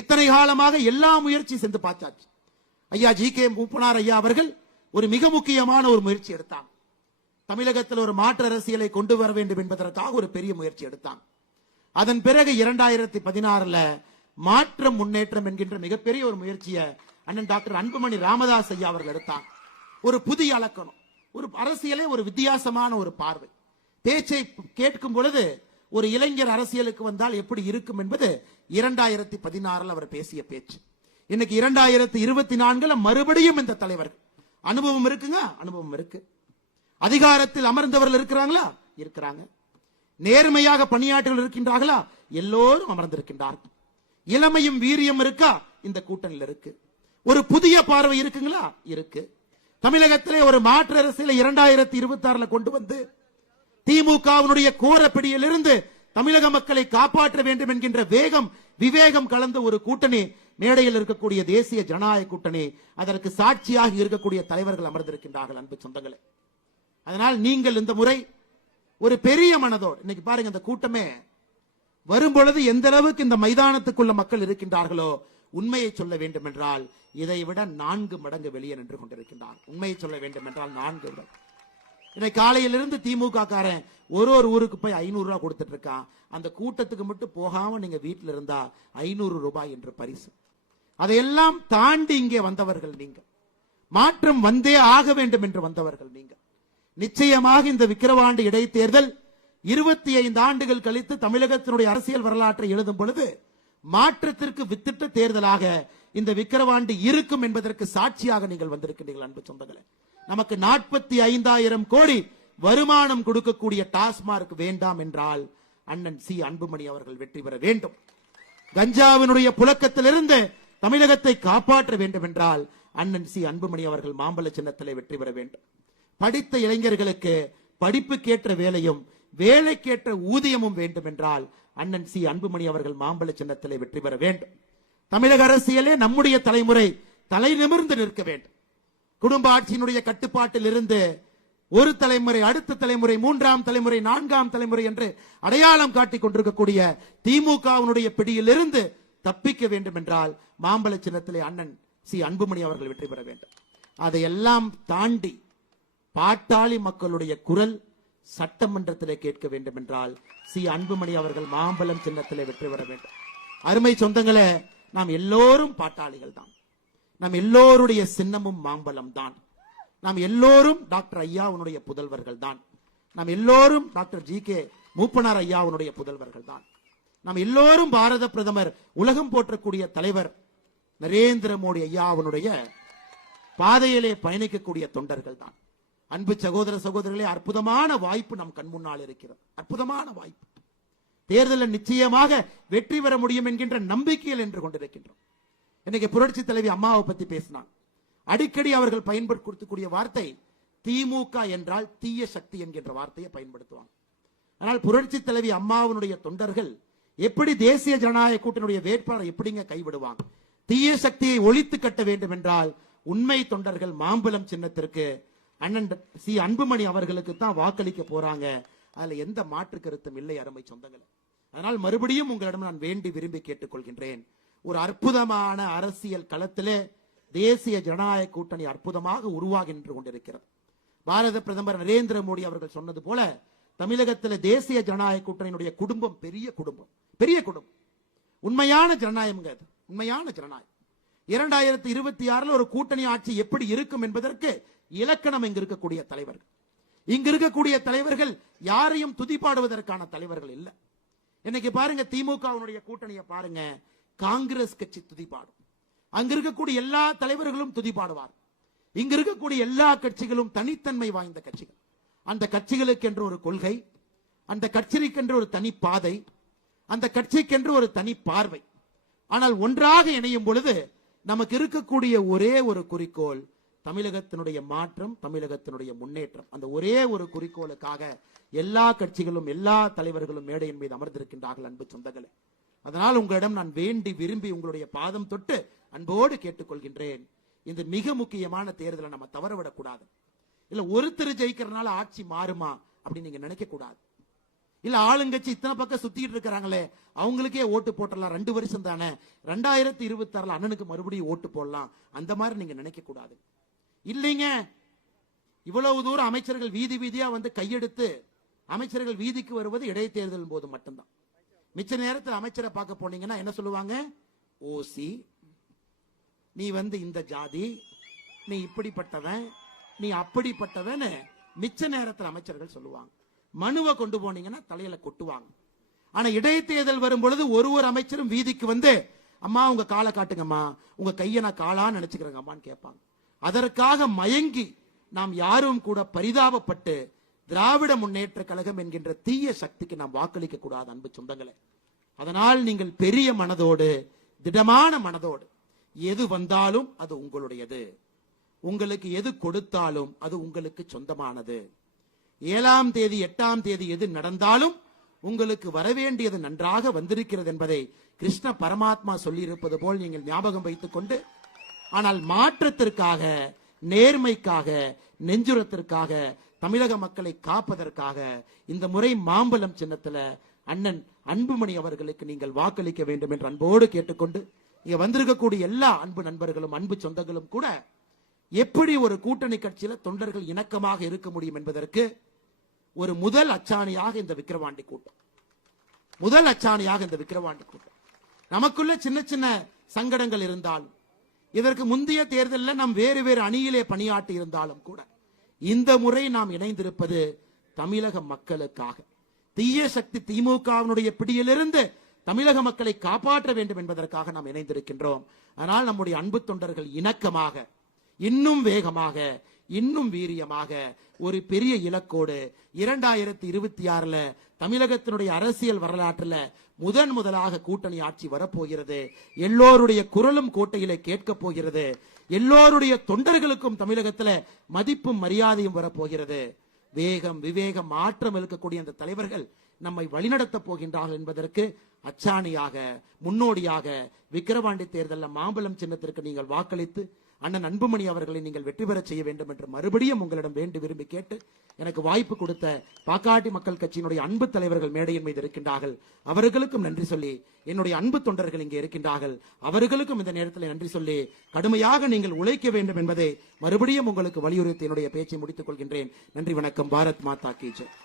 இத்தனை காலமாக எல்லா முயற்சி சென்று பார்த்தாச்சு. ஐயா ஜி.கே. மூப்பனார் ஐயா அவர்கள் ஒரு மிக முக்கியமான ஒரு முயற்சி எடுத்தாங்க. தமிழகத்தில் ஒரு மாற்று அரசியலை கொண்டு வர வேண்டும் என்பதற்காக ஒரு பெரிய முயற்சி எடுத்தாங்க. அதன் பிறகு 2016 மாற்றம் முன்னேற்றம் என்கின்ற மிகப்பெரிய ஒரு முயற்சியை அண்ணன் டாக்டர் அன்புமணி ராமதாஸ் ஐயா அவர்கள் எடுத்தாங்க. ஒரு புதிய அலக்கணம், ஒரு அரசியலே ஒரு வித்தியாசமான ஒரு பார்வை. பேச்சை கேட்கும் பொழுது ஒரு இளைஞர் அரசியலுக்கு வந்தால் எப்படி இருக்கும் என்பது 2016 அவர் பேசிய பேச்சு. இன்னைக்கு 2024 மறுபடியும் இந்த தலைவர்கள் அனுபவம் இருக்குங்க, அனுபவம் இருக்கு. அதிகாரத்தில் அமர்ந்தவர்கள் இருக்கிறாங்களா? இருக்கிறாங்க. நேர்மையாக பணியாற்றல் இருக்கின்றார்களா? எல்லோரும் அமர்ந்திருக்கின்றார்கள். இளமையும் வீரியம் இருக்கா? இந்த கூட்டணியில் இருக்கு. ஒரு புதிய பார்வை இருக்குங்களா? இருக்கு. தமிழகத்திலே ஒரு மாற்று அரசியலை 2026 கொண்டு வந்து திமுகவினுடைய கோரப்பிடியிலிருந்து தமிழக மக்களை காப்பாற்ற வேண்டும் என்கின்ற வேகம் விவேகம் கலந்த ஒரு கூட்டணி மேடையில் இருக்கக்கூடிய தேசிய ஜனநாயக கூட்டணி, அதற்கு சாட்சியாக இருக்கக்கூடிய தலைவர்கள் அமர்ந்திருக்கின்றார்கள். அன்பு சொந்தங்களே, அதனால் நீங்கள் இந்த முறை ஒரு பெரிய மனதோடு இன்னைக்கு பாருங்க, இந்த கூட்டமே வரும்பொழுது எந்த அளவுக்கு இந்த மைதானத்துக்குள்ள மக்கள் இருக்கின்றார்களோ, உண்மையை சொல்ல வேண்டும் என்றால் இதை விட 4 மடங்கு வெளியே நின்று கொண்டிருக்கின்றார். உண்மையை சொல்ல வேண்டும் என்றால் 4 மடங்கு. இன்னைக்கு காலையிலிருந்து திமுக காரன் ஒரு ஊருக்கு போய் 500 ரூபாய் கொடுத்துட்டு இருக்கான். அந்த கூட்டத்துக்கு மட்டும் போகாம நீங்க வீட்டில் இருந்தா 500 ரூபாய் என்ற பரிசு. அதையெல்லாம் தாண்டி இங்கே வந்தவர்கள் நீங்க. மாற்றம் வந்தே ஆக வேண்டும் என்று வந்தவர்கள் நீங்க. நிச்சயமாக இந்த விக்கிரவாண்டி இடைத்தேர்தல் 25 ஆண்டுகள் கழித்து தமிழகத்தினுடைய அரசியல் வரலாற்றை எழுதும் பொழுது மாற்றத்திற்கு வித்திட்ட தேர்தலாக இந்த விக்கிரவாண்டி இருக்கும் என்பதற்கு சாட்சியாக நீங்கள் வந்திருக்கிறீர்கள். அன்பு சொந்தங்களே, நமக்கு 45,000 கோடி வருமானம் கொடுக்கக்கூடிய டாஸ்மார்க் வேண்டாம் என்றால் அண்ணன் சி அன்புமணி அவர்கள் வெற்றி பெற வேண்டும். கஞ்சாவினுடைய புழக்கத்திலிருந்து தமிழகத்தை காப்பாற்ற வேண்டும் என்றால் அண்ணன் சி அன்புமணி அவர்கள் மாம்பழ சின்னத்திலே வெற்றி பெற வேண்டும். படித்த இளைஞர்களுக்கு படிப்புக்கேற்ற வேலையும் வேலைக்கேற்ற ஊதியமும் வேண்டும் என்றால் அண்ணன் சி அன்புமணி அவர்கள் மாம்பழ சின்னத்திலே வெற்றி பெற வேண்டும். தமிழக அரசியலே நம்முடைய தலைமுறை தலை நிமிர்ந்து நிற்க வேண்டும். குடும்ப ஆட்சியினுடைய கட்டுப்பாட்டில் இருந்து ஒரு தலைமுறை, அடுத்த தலைமுறை, 3ஆம் தலைமுறை, 4ஆம் தலைமுறை என்று அடையாளம் காட்டிக் கொண்டிருக்கக்கூடிய திமுகவினுடைய பிடியிலிருந்து தப்பிக்க வேண்டும் என்றால் மாம்பழ சின்னத்திலே அண்ணன் சி அன்புமணி அவர்கள் வெற்றி பெற வேண்டும். அதையெல்லாம் தாண்டி பாட்டாளி மக்களுடைய குரல் சட்டமன்றத்திலே கேட்க வேண்டும் என்றால் சி அன்புமணி அவர்கள் மாம்பழம் சின்னத்திலே வெற்றி பெற வேண்டும். அருமை சொந்தங்களே, நாம் எல்லோரும் பாட்டாளிகள் தான். நாம் எல்லோருடைய சின்னமும் மாம்பழம் தான். நாம் எல்லோரும் டாக்டர் ஐயாவுடைய புதல்வர்கள் தான். நாம் எல்லோரும் டாக்டர் ஜி.கே. மூப்பனார் ஐயாவுடைய புதல்வர்கள் தான். நாம் எல்லோரும் பாரத பிரதமர், உலகம் போற்றக்கூடிய தலைவர் நரேந்திர மோடி ஐயாவுடைய பாதையிலே பயணிக்கக்கூடிய தொண்டர்கள் தான். அன்பு சகோதர சகோதரிகளே, அற்புதமான வாய்ப்பு நம் கண் முன்னால் இருக்கிறது. அற்புதமான வாய்ப்பு. தேர்தலில் நிச்சயமாக வெற்றி பெற முடியும் என்கின்ற நம்பிக்கையில் என்று கொண்டிருக்கின்றோம். இன்னைக்கு புரட்சி தலைவி அம்மாவை பத்தி பேசினாங்க. அடிக்கடி அவர்கள் பயன்படுத்தக்கூடிய வார்த்தை திமுக என்றால் தீய சக்தி என்கின்ற வார்த்தையை பயன்படுத்துவாங்க. ஆனால் புரட்சி தலைவி அம்மாவுடைய தொண்டர்கள் எப்படி தேசிய ஜனநாயக கூட்டணியுடைய வேட்பாளரை எப்படிங்க கைவிடுவாங்க? தீய சக்தியை ஒழித்து கட்ட வேண்டும் என்றால் உண்மை தொண்டர்கள் மாம்பழம் சின்னத்திற்கு அண்ணன் சி அன்புமணி அவர்களுக்கு தான் வாக்களிக்க போறாங்க. அதுல எந்த மாற்று கருத்தும் இல்லை. அருமை சொந்தங்களே, அதனால் மறுபடியும் உங்களிடம் நான் வேண்டி விரும்பி கேட்டுக்கொள்கின்றேன். ஒரு அற்புதமான அரசியல் களத்திலே தேசிய ஜனநாயக கூட்டணி அற்புதமாக உருவாகி நின்று கொண்டிருக்கிறது. பாரத பிரதமர் நரேந்திர மோடி அவர்கள் சொன்னது போல தமிழகத்தில் தேசிய ஜனநாயக கூட்டணியினுடைய குடும்பம் பெரிய குடும்பம், பெரிய குடும்பம். உண்மையான ஜனநாயகம், உண்மையான ஜனநாயகம். 2026 ஒரு கூட்டணி ஆட்சி எப்படி இருக்கும் என்பதற்கு இலக்கணம் இங்கு இருக்கக்கூடிய தலைவர்கள். இங்கு இருக்கக்கூடிய தலைவர்கள் யாரையும் துதிப்பாடுவதற்கான தலைவர்கள் இல்ல. இன்னைக்கு பாருங்க, திமுகவினுடைய கூட்டணியை பாருங்க, காங்கிரஸ் கட்சி துதிப்பாடும். அங்க இருக்கக்கூடிய எல்லா தலைவர்களும் துதிப்பாடுவார். இங்க இருக்கக்கூடிய எல்லா கட்சிகளும் தனித்தன்மை வாய்ந்த கட்சிகள். அந்த கட்சிகளுக்கு என்று ஒரு கொள்கை, அந்த கட்சிக்கென்று ஒரு தனி பாதை, அந்த கட்சிக்கென்று ஒரு தனி பார்வை. ஆனால் ஒன்றாக இணையும் பொழுது நமக்கு இருக்கக்கூடிய ஒரே ஒரு குறிக்கோள் தமிழகத்தினுடைய மாற்றம், தமிழகத்தினுடைய முன்னேற்றம். அந்த ஒரே ஒரு குறிக்கோளுக்காக எல்லா கட்சிகளும் எல்லா தலைவர்களும் மேடையின் மீது அமர்ந்திருக்கின்றார்கள். அன்பு சொந்தங்களே, அதனால் உங்களிடம் நான் வேண்டி விரும்பி உங்களுடைய பாதம் தொட்டு அன்போடு கேட்டுக்கொள்கின்றேன். இந்த மிக முக்கியமான தேர்தலை நம்ம தவறவிடக்கூடாது. இல்ல ஒருத்தர் ஜெயிக்கிறதுனால ஆட்சி மாறுமா அப்படின்னு நீங்க நினைக்க கூடாது. இல்ல ஆளுங்கட்சி இத்தனை பக்கம் சுத்திட்டு இருக்கிறாங்களே அவங்களுக்கே ஓட்டு போட்டுடலாம், 2 வருஷம் தானே, 2026 அண்ணனுக்கு மறுபடியும் ஓட்டு போடலாம், அந்த மாதிரி நீங்க நினைக்க கூடாது. இல்லைங்க, இவ்வளவு தூரம் அமைச்சர்கள் வீதி வீதியா வந்து கையெடுத்து அமைச்சர்கள் வீதிக்கு வருவது இடைத்தேர்தல் போது மட்டும்தான். மிச்ச நேரத்தில் அமைச்சரை பார்க்க போனீங்கன்னா என்ன சொல்லுவாங்க? ஓசி, நீ வந்து இந்த ஜாதி, நீ இப்படிப்பட்டவன், நீ அப்படிப்பட்டவன் மிச்ச நேரத்தில் அமைச்சர்கள் சொல்லுவாங்க. மனுவை கொண்டு போனீங்கன்னா தலையில கொட்டுவாங்க. ஆனா இடைத்தேர்தல் வரும் பொழுது ஒரு அமைச்சரும் வீதிக்கு வந்து அம்மா உங்க காலை காட்டுங்கம்மா, உங்க கையை நான் காலான்னு நினைச்சுக்கிறேங்க அம்மான்னு கேட்பாங்க. அதற்காக மயங்கி நாம் யாரும் கூட பரிதாபப்பட்டு திராவிட முன்னேற்ற கழகம் என்கின்ற தீய சக்திக்கு நாம் வாக்களிக்க கூடாது அன்பு சொந்தங்களே. அதனால் நீங்கள் பெரிய மனதோடு, திடமான மனதோடு, எது வந்தாலும் அது உங்களுடையது, உங்களுக்கு எது கொடுத்தாலும் அது உங்களுக்கு சொந்தமானது. 7ஆம் தேதி 8ஆம் தேதி எது நடந்தாலும் உங்களுக்கு வரவேண்டியது நன்றாக வந்திருக்கிறது என்பதை கிருஷ்ண பரமாத்மா சொல்லியிருப்பது போல் நீங்கள் ஞாபகம் வைத்துக் கொண்டு, ஆனால் மாற்றத்திற்காக, நேர்மைக்காக, நெஞ்சுரத்திற்காக, தமிழக மக்களை காப்பதற்காக இந்த முறை மாம்பழம் சின்னத்துல அண்ணன் அன்புமணி அவர்களுக்கு நீங்கள் வாக்களிக்க வேண்டும் என்று அன்போடு கேட்டுக்கொண்டு, இங்க வந்திருக்கக்கூடிய எல்லா அன்பு நண்பர்களும் அன்பு சொந்தங்களும் கூட எப்படி ஒரு கூட்டணி கட்சியில தொண்டர்கள் இணக்கமாக இருக்க முடியும் என்பதற்கு ஒரு முதல் அச்சாணியாக இந்த விக்கிரவாண்டி கூட்டம், முதல் அச்சாணியாக இந்த விக்கிரவாண்டி கூட்டம். நமக்குள்ள சின்ன சின்ன சங்கடங்கள் இருந்தாலும், இதற்கு முந்தைய தேர்தலில் நாம் வேறு வேறு அணியிலே பணியாற்றி இருந்தாலும் கூட இந்த முறை நாம் இணைந்திருப்பது தமிழக மக்களுக்காக. தீய சக்தி திமுகவினுடைய பிடியிலிருந்து தமிழக மக்களை காப்பாற்ற வேண்டும் என்பதற்காக நாம் இணைந்திருக்கின்றோம். ஆனால் நம்முடைய அன்பு தொண்டர்கள் இணக்கமாக, இன்னும் வேகமாக, இன்னும் வீரியமாக ஒரு பெரிய இலக்கோடு 2026 தமிழகத்தினுடைய அரசியல் வரலாற்றில் முதலாக கூட்டணி ஆட்சி வரப்போகிறது. எல்லோருடைய குரலும் கோட்டையிலே கேட்க போகிறது. எல்லோருடைய தொண்டர்களுக்கும் தமிழகத்தில் மதிப்பும் மரியாதையும் வரப்போகிறது. வேகம், விவேகம், மாற்றம் இருக்கக்கூடிய அந்த தலைவர்கள் நம்மை வழிநடத்த போகின்றார்கள் என்பதற்கு அச்சாணியாக, முன்னோடியாக விக்கிரவாண்டி தேர்தலில் மாம்பழம் சின்னத்திற்கு நீங்கள் வாக்களித்து அண்ணன் அன்புமணி அவர்களை நீங்கள் வெற்றி பெற செய்ய வேண்டும் என்று மறுபடியும் உங்களிடம் வேண்டி விரும்பி கேட்டு, எனக்கு வாய்ப்பு கொடுத்த பாக்காட்டி மக்கள் கட்சியினுடைய அன்பு தலைவர்கள் மேடையின் மீது இருக்கின்றார்கள், அவர்களுக்கும் நன்றி சொல்லி, என்னுடைய அன்பு தொண்டர்கள் இங்கே இருக்கின்றார்கள், அவர்களுக்கும் இந்த நேரத்தில் நன்றி சொல்லி, கடுமையாக நீங்கள் உழைக்க வேண்டும் என்பதை மறுபடியும் உங்களுக்கு வலியுறுத்தி என்னுடைய பேச்சை முடித்துக் கொள்கின்றேன். நன்றி, வணக்கம். பாரத் மாதா கி ஜெய்.